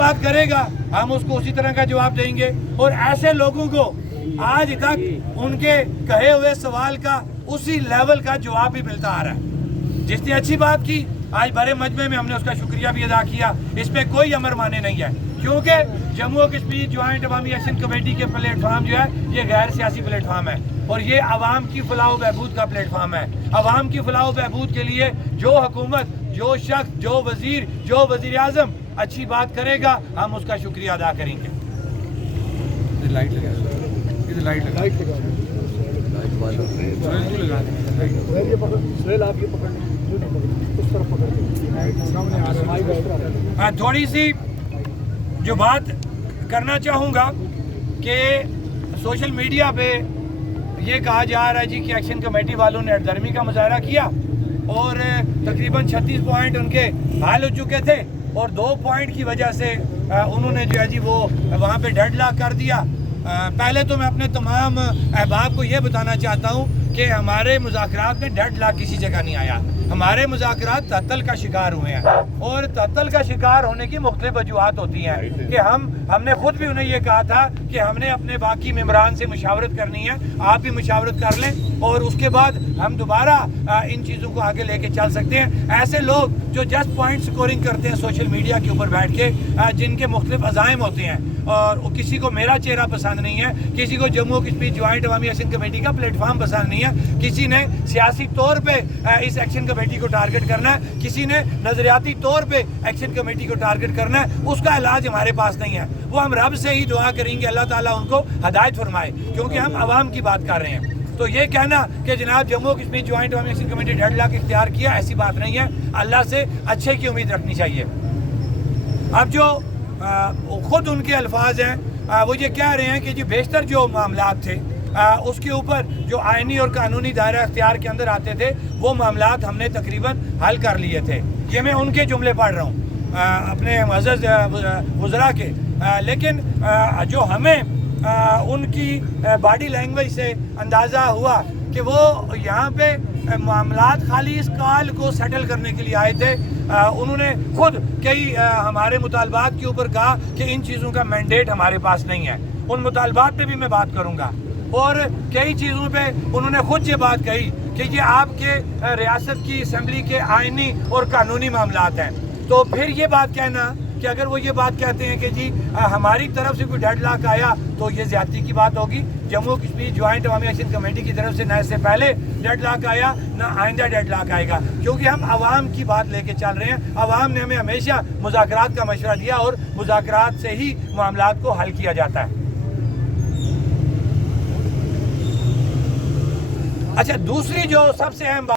बात करेगा हम उसको उसी तरह का जवाब देंगे। और ऐसे लोगों को आज तक उनके कहे हुए सवाल का उसी लेवल का जवाब भी मिलता आ रहा है। जिसने अच्छी बात की आज बड़े मजमे में हमने उसका शुक्रिया भी अदा किया। इस पे कोई अमर माने नहीं है, क्योंकि जम्मू कश्मीर ज्वाइंट अवामी एक्शन कमेटी के प्लेटफार्म जो है ये गैर सियासी प्लेटफार्म है और ये आवाम की फलाह बहबूद का प्लेटफार्म है। आवाम की फलाह बहबूद के लिए जो हुकूमत, जो शख्स, जो वजीर, जो वजीर आजम अच्छी बात करेगा हम उसका शुक्रिया अदा करेंगे। लाइट लगा, लाइट लगा, लाइट लगा, थोड़ी सी जो बात करना चाहूँगा कि सोशल मीडिया पे ये कहा जा रहा है जी कि एक्शन कमेटी वालों ने हटदर्मी का मुजाहरा किया और तकरीबन 36 पॉइंट उनके हाल हो चुके थे और 2 पॉइंट की वजह से उन्होंने जो है जी वो वहाँ पे डेडलॉक कर दिया। पहले तो मैं अपने तमाम अहबाब को ये बताना चाहता हूँ कि हमारे मुज़ाकरात में डेडलॉक किसी जगह नहीं आया। हमारे मुज़ाकरात तअत्तुल का शिकार हुए हैं और तअत्तुल का शिकार होने की मुख्तलिफ वजूहात होती हैं कि हमने खुद भी उन्हें ये कहा था कि हमने अपने बाकी मेंबरान से मुशावरत करनी है, आप भी मुशावरत कर लें और उसके बाद हम दोबारा इन चीज़ों को आगे लेके चल सकते हैं। ऐसे लोग जो जस्ट पॉइंट स्कोरिंग करते हैं सोशल मीडिया के ऊपर बैठ के, जिनके मुख्तलिफ अज़ाइम होते हैं और किसी को मेरा चेहरा पसंद नहीं है, किसी को जम्मू कश्मीर ज्वाइंट अवामी एक्शन कमेटी का प्लेटफार्म पसंद नहीं है, किसी ने सियासी तौर पे इस एक्शन कमेटी को टारगेट करना है, किसी ने नजरियाती तौर पे एक्शन कमेटी को टारगेट करना है, उसका इलाज हमारे पास नहीं है। वो हम रब से ही दुआ करेंगे अल्लाह ताला उनको हदायत फरमाए, क्योंकि हम आवाम की बात कर रहे हैं। तो ये कहना कि जनाब जम्मू कश्मीर ज्वाइंट अवामी एक्शन कमेटी डेडलॉक इख्तियार किया, ऐसी बात नहीं है। अल्लाह से अच्छे की उम्मीद रखनी चाहिए। अब जो खुद उनके अल्फाज हैं वो ये कह रहे हैं कि जो बेशतर जो मामलात थे उसके ऊपर जो आइनी और कानूनी दायरा अख्तियार के अंदर आते थे वो मामलात हमने तकरीबन हल कर लिए थे। ये मैं उनके जुमले पढ़ रहा हूँ अपने मुअज़्ज़ज़ वज़रा के, लेकिन जो हमें उनकी बॉडी लैंग्वेज से अंदाज़ा हुआ कि वो यहाँ पे मामलात खाली इस काल को सेटल करने के लिए आए थे। उन्होंने खुद कई हमारे मुतालबात के ऊपर कहा कि इन चीज़ों का मैंडेट हमारे पास नहीं है। उन मुतालबात पे भी मैं बात करूँगा और कई चीज़ों पे उन्होंने खुद ये बात कही कि ये आपके रियासत की असम्बली के आइनी और कानूनी मामलात हैं। तो फिर ये बात कहना कि अगर वो ये बात कहते हैं कि जी हमारी तरफ से कोई डेडलॉक आया तो ये ज़्यादती की बात होगी। जम्मू कश्मीर ज्वाइंट अवामी एक्शन कमेटी की तरफ से न इससे पहले डेडलॉक आया न आइंदा डेडलॉक आएगा, क्योंकि हम आवाम की बात लेके चल रहे हैं। आवाम ने हमें हमेशा मुज़ाकरात का मशवरा दिया और मुज़ाकरात से ही मामलात को हल किया जाता है। अच्छा, दूसरी जो सबसे अहम